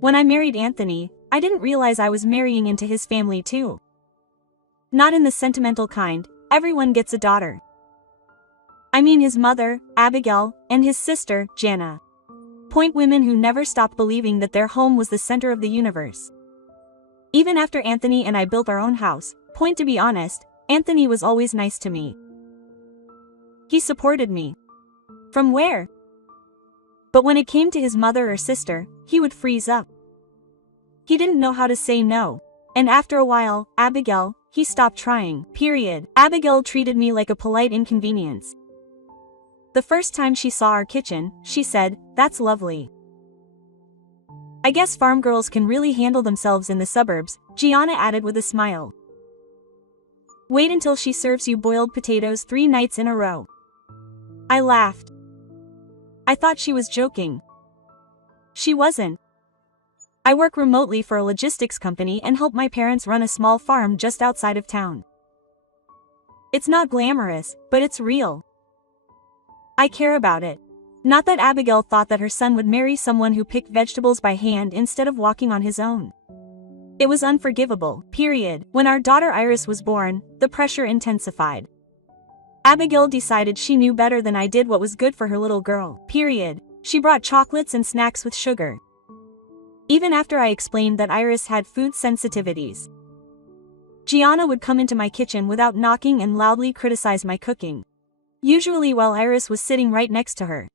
When I married Anthony, I didn't realize I was marrying into his family too. Not in the sentimental kind, everyone gets a daughter. I mean his mother, Abigail, and his sister, Jana. Point women who never stopped believing that their home was the center of the universe. Even after Anthony and I built our own house, point to be honest, Anthony was always nice to me. He supported me. From where? But when it came to his mother or sister, he would freeze up. He didn't know how to say no. And after a while, Abigail, he stopped trying, period. Abigail treated me like a polite inconvenience. The first time she saw our kitchen, she said, "That's lovely." I guess farm girls can really handle themselves in the suburbs, Gianna added with a smile. Wait until she serves you boiled potatoes 3 nights in a row. I laughed. I thought she was joking. She wasn't. I work remotely for a logistics company and help my parents run a small farm just outside of town. It's not glamorous, but it's real. I care about it. Not that Abigail thought that her son would marry someone who picked vegetables by hand instead of walking on his own. It was unforgivable, period. When our daughter Iris was born, the pressure intensified. Abigail decided she knew better than I did what was good for her little girl, period. She brought chocolates and snacks with sugar. Even after I explained that Iris had food sensitivities. Gianna would come into my kitchen without knocking and loudly criticize my cooking. Usually while Iris was sitting right next to her.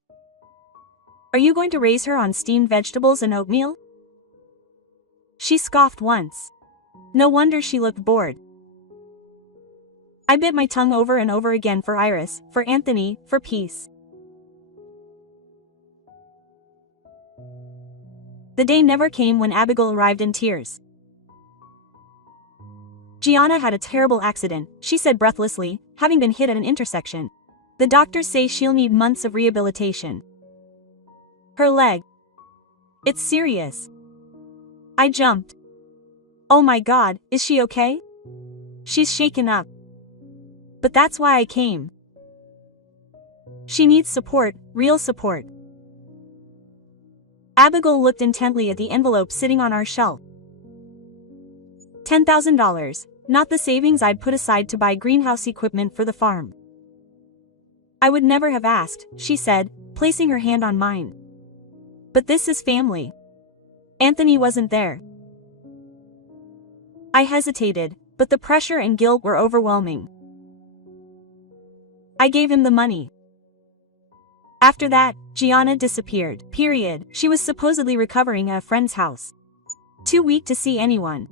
Are you going to raise her on steamed vegetables and oatmeal? She scoffed once. No wonder she looked bored. I bit my tongue over and over again for Iris, for Anthony, for peace. The day never came when Abigail arrived in tears. Gianna had a terrible accident, she said breathlessly, having been hit at an intersection. The doctors say she'll need months of rehabilitation. Her leg. It's serious. I jumped. Oh my God, is she okay? She's shaken up. But that's why I came. She needs support, real support. Abigail looked intently at the envelope sitting on our shelf. $10,000, not the savings I'd put aside to buy greenhouse equipment for the farm. I would never have asked, she said, placing her hand on mine. But this is family. Anthony wasn't there. I hesitated, but the pressure and guilt were overwhelming. I gave him the money. After that, Gianna disappeared, period. She was supposedly recovering at a friend's house. Too weak to see anyone.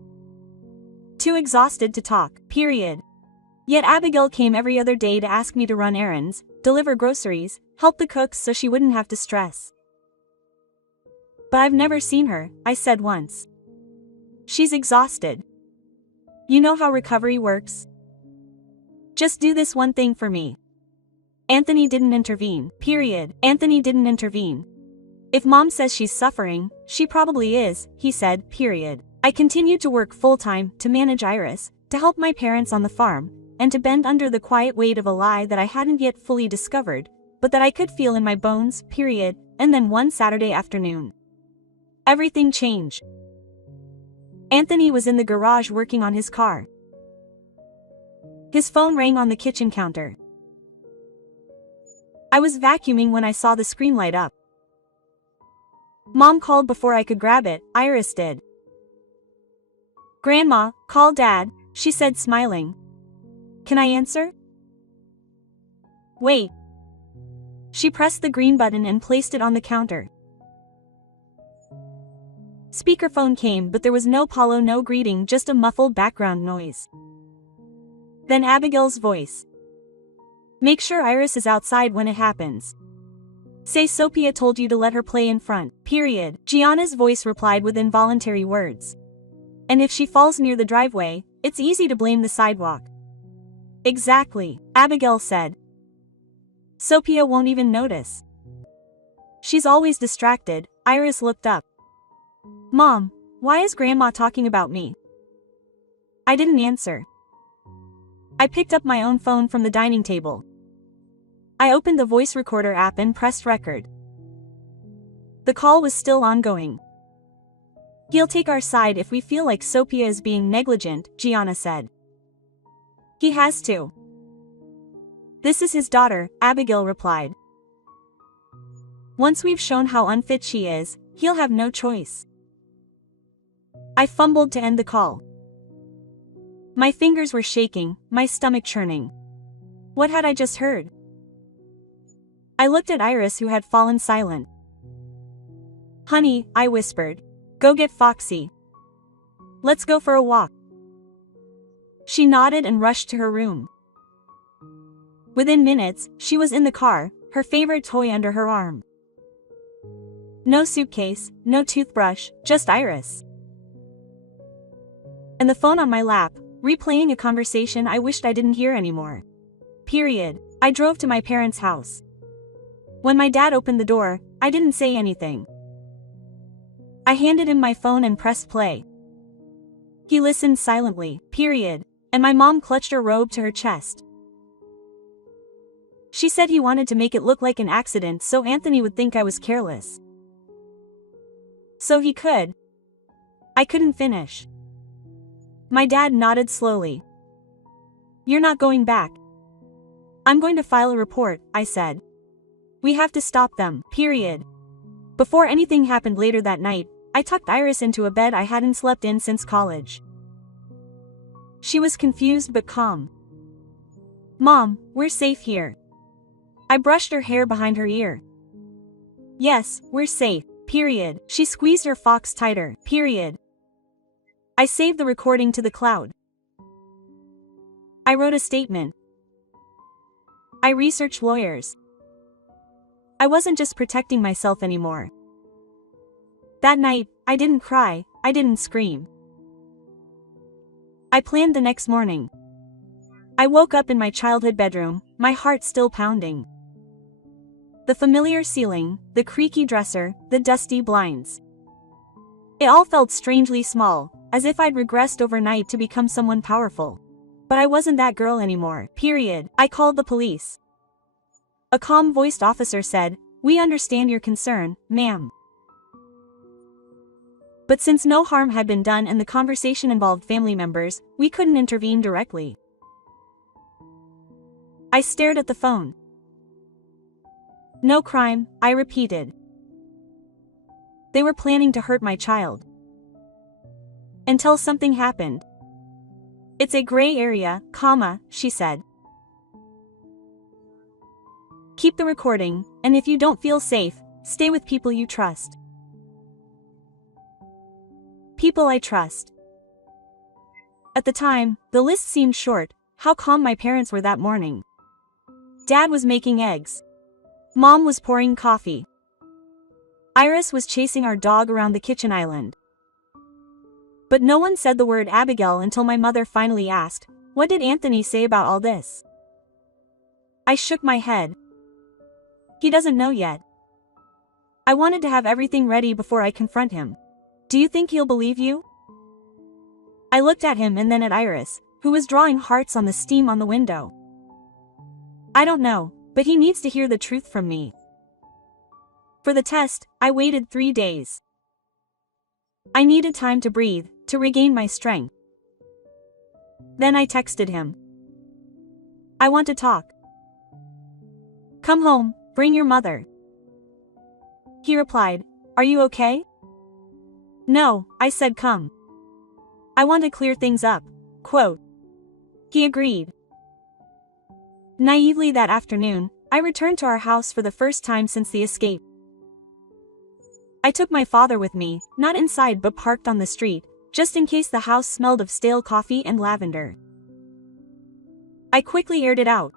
Too exhausted to talk, period. Yet Abigail came every other day to ask me to run errands, deliver groceries, help the cooks so she wouldn't have to stress. But I've never seen her, I said once. She's exhausted. You know how recovery works? Just do this one thing for me. Anthony didn't intervene, period. Anthony didn't intervene. If Mom says she's suffering, she probably is, he said, period. I continued to work full-time, to manage Iris, to help my parents on the farm, and to bend under the quiet weight of a lie that I hadn't yet fully discovered, but that I could feel in my bones, period. And then one Saturday afternoon, everything changed. Anthony was in the garage working on his car. His phone rang on the kitchen counter. I was vacuuming when I saw the screen light up. Mom called before I could grab it, Iris did. Grandma, call Dad, she said smiling. Can I answer? Wait. She pressed the green button and placed it on the counter. Speakerphone came, but there was no Paulo, no greeting, just a muffled background noise. Then Abigail's voice. Make sure Iris is outside when it happens. Say Sophia told you to let her play in front, period. Gianna's voice replied with involuntary words. And if she falls near the driveway, it's easy to blame the sidewalk. Exactly, Abigail said. Sophia won't even notice. She's always distracted. Iris looked up. Mom, why is Grandma talking about me? I didn't answer. I picked up my own phone from the dining table. I opened the voice recorder app and pressed record. The call was still ongoing. He'll take our side if we feel like Sophia is being negligent, Gianna said. He has to. This is his daughter, Abigail replied. Once we've shown how unfit she is, he'll have no choice. I fumbled to end the call. My fingers were shaking, my stomach churning. What had I just heard? I looked at Iris, who had fallen silent. Honey, I whispered. Go get Foxy. Let's go for a walk. She nodded and rushed to her room. Within minutes, she was in the car, her favorite toy under her arm. No suitcase, no toothbrush, just Iris. And the phone on my lap, replaying a conversation I wished I didn't hear anymore. Period. I drove to my parents' house. When my dad opened the door, I didn't say anything. I handed him my phone and pressed play. He listened silently, period, and my mom clutched her robe to her chest. She said he wanted to make it look like an accident so Anthony would think I was careless. So he could. I couldn't finish. My dad nodded slowly. You're not going back. I'm going to file a report, I said. We have to stop them, period. Before anything happened later that night, I tucked Iris into a bed I hadn't slept in since college. She was confused but calm. Mom, we're safe here. I brushed her hair behind her ear. Yes, we're safe, period. She squeezed her fox tighter, period. I saved the recording to the cloud. I wrote a statement. I researched lawyers. I wasn't just protecting myself anymore. That night, I didn't cry, I didn't scream. I planned the next morning. I woke up in my childhood bedroom, my heart still pounding. The familiar ceiling, the creaky dresser, the dusty blinds. It all felt strangely small, as if I'd regressed overnight to become someone powerful. But I wasn't that girl anymore, period. I called the police. A calm-voiced officer said, "We understand your concern, ma'am." But since no harm had been done and the conversation involved family members, we couldn't intervene directly. I stared at the phone. No crime, I repeated. They were planning to hurt my child. Until something happened. It's a gray area, she said. Keep the recording, and if you don't feel safe, stay with people you trust. People I trust. At the time, the list seemed short, how calm my parents were that morning. Dad was making eggs. Mom was pouring coffee. Iris was chasing our dog around the kitchen island. But no one said the word Abigail until my mother finally asked, "What did Anthony say about all this?" I shook my head. He doesn't know yet. I wanted to have everything ready before I confront him. Do you think he'll believe you? I looked at him and then at Iris, who was drawing hearts on the steam on the window. I don't know, but he needs to hear the truth from me. For the test, I waited 3 days. I needed time to breathe, to regain my strength. Then I texted him. I want to talk. Come home, bring your mother. He replied, Are you okay? No, I said come. I want to clear things up. Quote. He agreed. Naively that afternoon, I returned to our house for the first time since the escape. I took my father with me, not inside but parked on the street, just in case the house smelled of stale coffee and lavender. I quickly aired it out.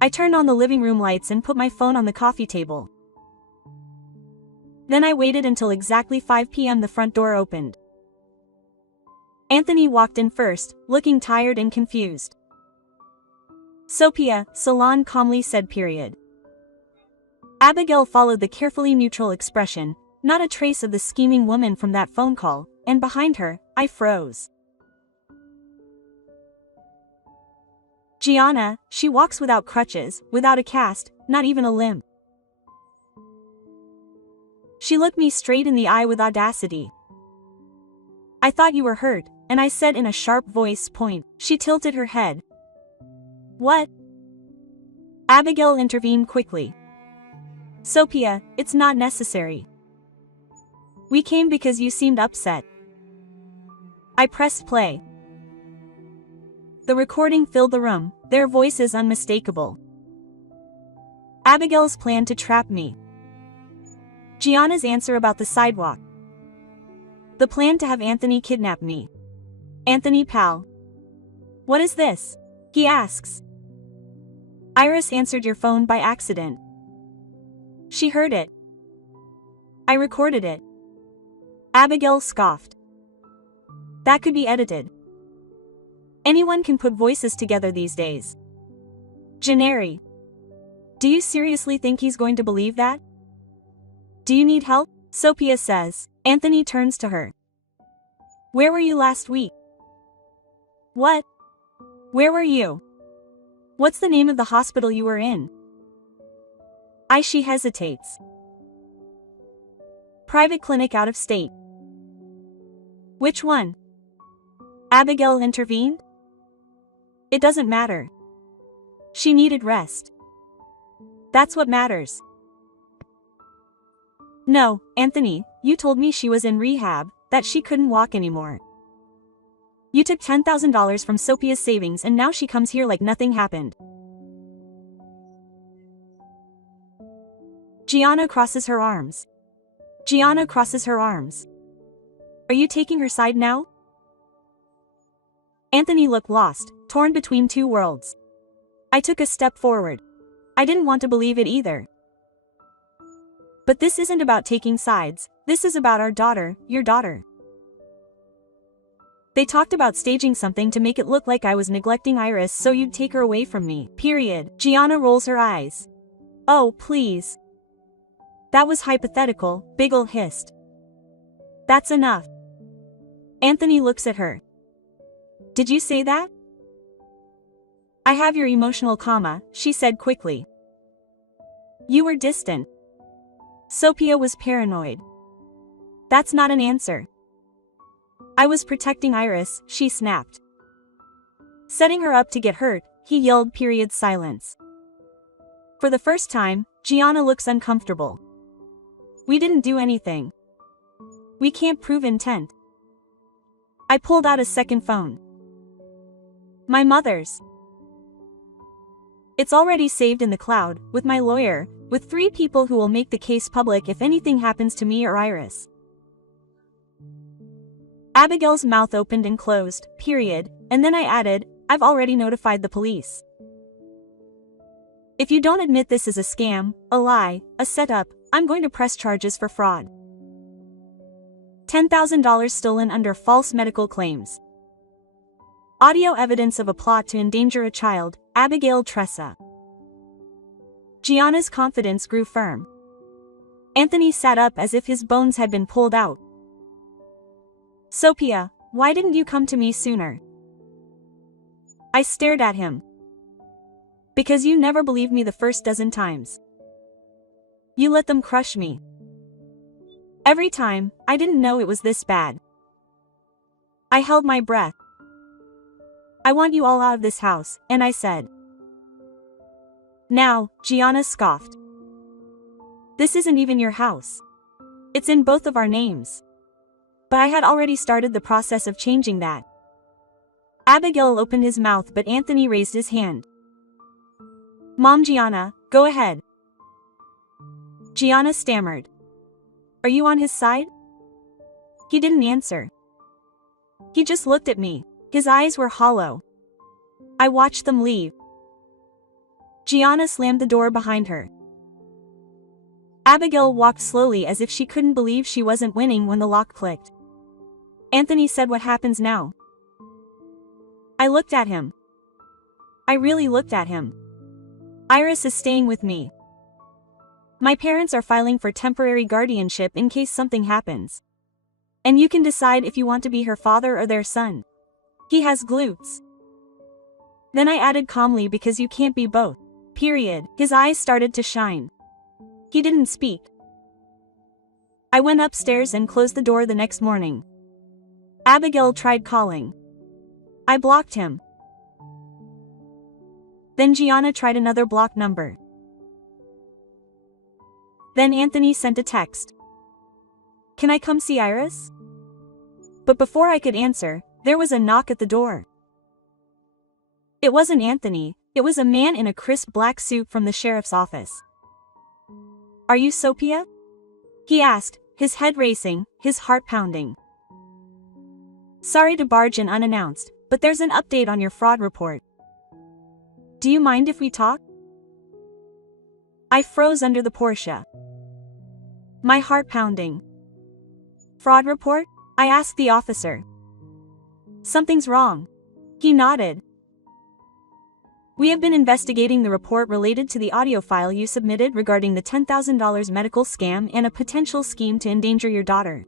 I turned on the living room lights and put my phone on the coffee table. Then I waited until exactly 5 p.m. The front door opened. Anthony walked in first, looking tired and confused. Sophia, Salon calmly said period. Abigail followed the carefully neutral expression, not a trace of the scheming woman from that phone call, and behind her, I froze. Gianna, she walks without crutches, without a cast, not even a limp. She looked me straight in the eye with audacity. I thought you were hurt, and I said in a sharp voice point. She tilted her head. What? Abigail intervened quickly. Sophia, it's not necessary. We came because you seemed upset. I pressed play. The recording filled the room, their voices unmistakable. Abigail's plan to trap me. Gianna's answer about the sidewalk. The plan to have Anthony kidnap me. Anthony pal. What is this? He asks. Iris answered your phone by accident. She heard it. I recorded it. Abigail scoffed. That could be edited. Anyone can put voices together these days. Gennari. Do you seriously think he's going to believe that? Do you need help? Sophia says. Anthony turns to her. Where were you last week? What? Where were you? What's the name of the hospital you were in? She hesitates. Private clinic out of state. Which one? Abigail intervened. It doesn't matter. She needed rest. That's what matters. No, Anthony, you told me she was in rehab, that she couldn't walk anymore. You took $10,000 from Sophia's savings and now she comes here like nothing happened. Gianna crosses her arms. Gianna crosses her arms. Are you taking her side now? Anthony looked lost, torn between two worlds. I took a step forward. I didn't want to believe it either. But this isn't about taking sides, this is about our daughter, your daughter. They talked about staging something to make it look like I was neglecting Iris so you'd take her away from me, period. Gianna rolls her eyes. Oh, please. That was hypothetical, Biggle hissed. That's enough. Anthony looks at her. Did you say that? I have your emotional comma, she said quickly. You were distant. Sophia was paranoid. That's not an answer. I was protecting Iris, she snapped. Setting her up to get hurt, he yelled. Period. Silence. For the first time, Gianna looks uncomfortable. We didn't do anything. We can't prove intent. I pulled out a second phone. My mother's. It's already saved in the cloud, with my lawyer, with 3 people who will make the case public if anything happens to me or Iris. Abigail's mouth opened and closed, period, and then I added, I've already notified the police. If you don't admit this is a scam, a lie, a setup, I'm going to press charges for fraud. $10,000 stolen under false medical claims. Audio evidence of a plot to endanger a child, Abigail Tressa. Gianna's confidence grew firm. Anthony sat up as if his bones had been pulled out. Sophia, why didn't you come to me sooner? I stared at him. Because you never believed me the first dozen times. You let them crush me. Every time, I didn't know it was this bad. I held my breath. I want you all out of this house, and I said. Now, Gianna scoffed. This isn't even your house. It's in both of our names. But I had already started the process of changing that. Abigail opened his mouth but Anthony raised his hand. Mom, Gianna, go ahead. Gianna stammered. Are you on his side? He didn't answer. He just looked at me. His eyes were hollow. I watched them leave. Gianna slammed the door behind her. Abigail walked slowly as if she couldn't believe she wasn't winning when the lock clicked. Anthony said, what happens now? I looked at him. I really looked at him. Iris is staying with me. My parents are filing for temporary guardianship in case something happens. And you can decide if you want to be her father or their son. He has glutes. Then I added calmly, because you can't be both. Period. His eyes started to shine. He didn't speak. I went upstairs and closed the door the next morning. Abigail tried calling. I blocked him. Then Gianna tried another block number. Then Anthony sent a text. Can I come see Iris? But before I could answer, there was a knock at the door. It wasn't Anthony, it was a man in a crisp black suit from the sheriff's office. Are you Sophia? He asked, his head racing, his heart pounding. Sorry to barge in unannounced, but there's an update on your fraud report. Do you mind if we talk? I froze under the Porsche. My heart pounding. Fraud report? I asked the officer. Something's wrong. He nodded. We have been investigating the report related to the audio file you submitted regarding the $10,000 medical scam and a potential scheme to endanger your daughter.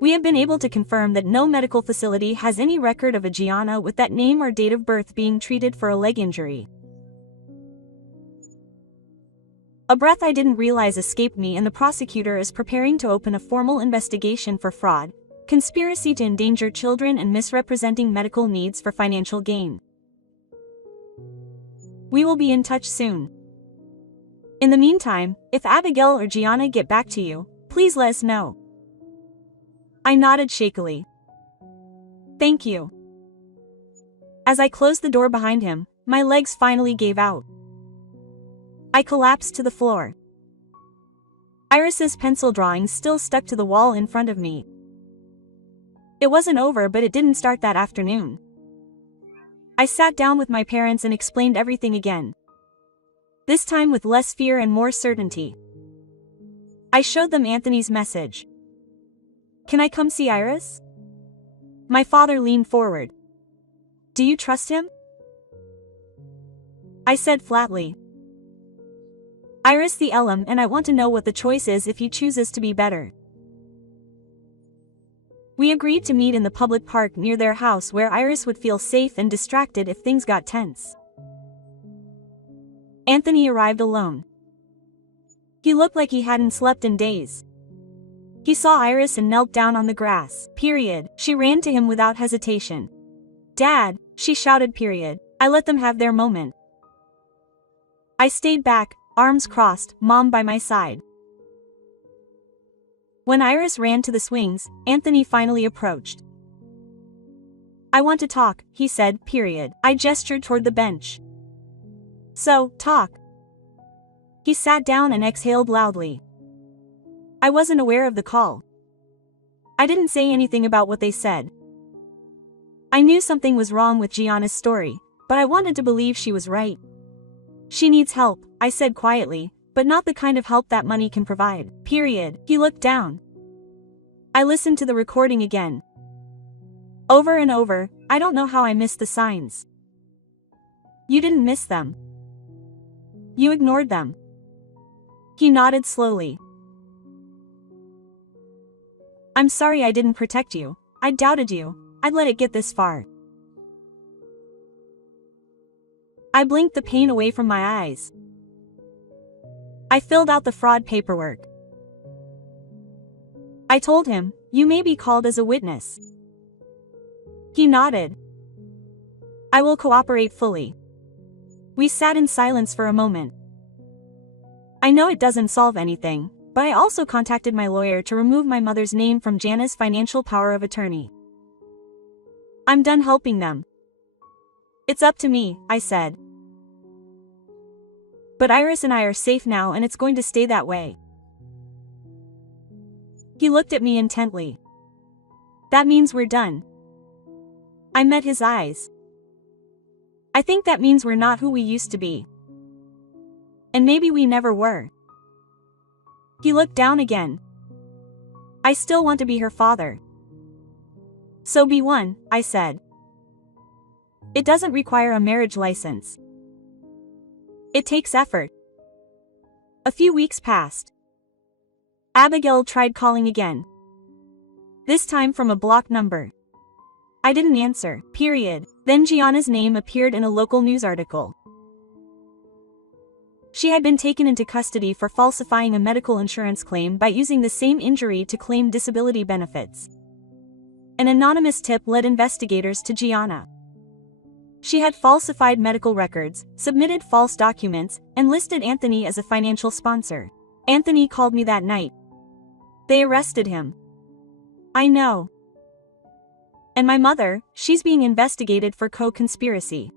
We have been able to confirm that no medical facility has any record of a Gianna with that name or date of birth being treated for a leg injury. A breath I didn't realize escaped me, and the prosecutor is preparing to open a formal investigation for fraud, conspiracy to endanger children, and misrepresenting medical needs for financial gain. We will be in touch soon. In the meantime, if Abigail or Gianna get back to you, please let us know. I nodded shakily. Thank you. As I closed the door behind him, my legs finally gave out. I collapsed to the floor. Iris's pencil drawing still stuck to the wall in front of me. It wasn't over, but it didn't start that afternoon. I sat down with my parents and explained everything again. This time with less fear and more certainty. I showed them Anthony's message. Can I come see Iris? My father leaned forward. Do you trust him? I said flatly. Iris the Elam, and I want to know what the choice is if he chooses to be better. We agreed to meet in the public park near their house where Iris would feel safe and distracted if things got tense. Anthony arrived alone. He looked like he hadn't slept in days. He saw Iris and knelt down on the grass. She ran to him without hesitation. Dad, she shouted. I let them have their moment. I stayed back, arms crossed, Mom by my side. When Iris ran to the swings, Anthony finally approached. I want to talk, he said. I gestured toward the bench. So, talk. He sat down and exhaled loudly. I wasn't aware of the call. I didn't say anything about what they said. I knew something was wrong with Gianna's story, but I wanted to believe she was right. She needs help, I said quietly, but not the kind of help that money can provide. He looked down. I listened to the recording again. Over and over, I don't know how I missed the signs. You didn't miss them. You ignored them. He nodded slowly. I'm sorry I didn't protect you. I doubted you. I'd let it get this far. I blinked the pain away from my eyes. I filled out the fraud paperwork. I told him, you may be called as a witness. He nodded. I will cooperate fully. We sat in silence for a moment. I know it doesn't solve anything, but I also contacted my lawyer to remove my mother's name from Jana's financial power of attorney. I'm done helping them. It's up to me, I said. But Iris and I are safe now, and it's going to stay that way. He looked at me intently. That means we're done. I met his eyes. I think that means we're not who we used to be. And maybe we never were. He looked down again. I still want to be her father. So be one, I said. It doesn't require a marriage license. It takes effort. A few weeks passed. Abigail tried calling again. This time from a blocked number. I didn't answer. Then Gianna's name appeared in a local news article. She had been taken into custody for falsifying a medical insurance claim by using the same injury to claim disability benefits. An anonymous tip led investigators to Gianna. She had falsified medical records, submitted false documents, and listed Anthony as a financial sponsor. Anthony called me that night. They arrested him. I know. And my mother, she's being investigated for co-conspiracy.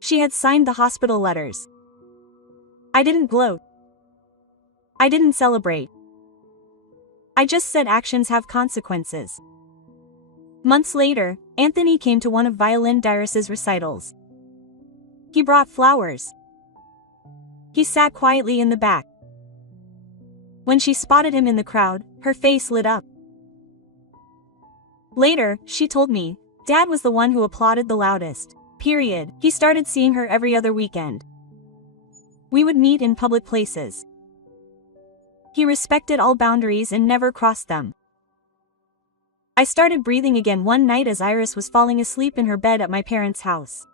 She had signed the hospital letters. I didn't gloat. I didn't celebrate. I just said actions have consequences. Months later, Anthony came to one of Violin Dyrus's recitals. He brought flowers. He sat quietly in the back. When she spotted him in the crowd, her face lit up. Later, she told me, Dad was the one who applauded the loudest. Period. He started seeing her every other weekend. We would meet in public places. He respected all boundaries and never crossed them. I started breathing again one night as Iris was falling asleep in her bed at my parents' house.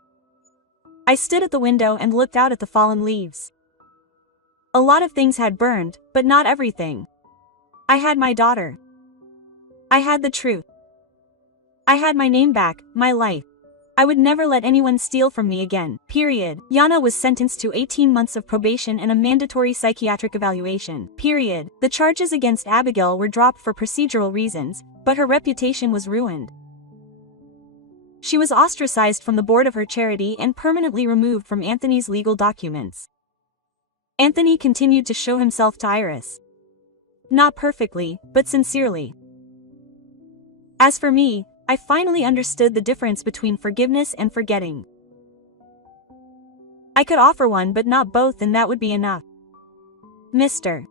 I stood at the window and looked out at the fallen leaves. A lot of things had burned, but not everything. I had my daughter. I had the truth. I had my name back, my life. I would never let anyone steal from me again, period. Yana was sentenced to 18 months of probation and a mandatory psychiatric evaluation, period. The charges against Abigail were dropped for procedural reasons, but her reputation was ruined. She was ostracized from the board of her charity and permanently removed from Anthony's legal documents. Anthony continued to show himself to Iris. Not perfectly, but sincerely. As for me, I finally understood the difference between forgiveness and forgetting. I could offer one but not both, and that would be enough. Mr.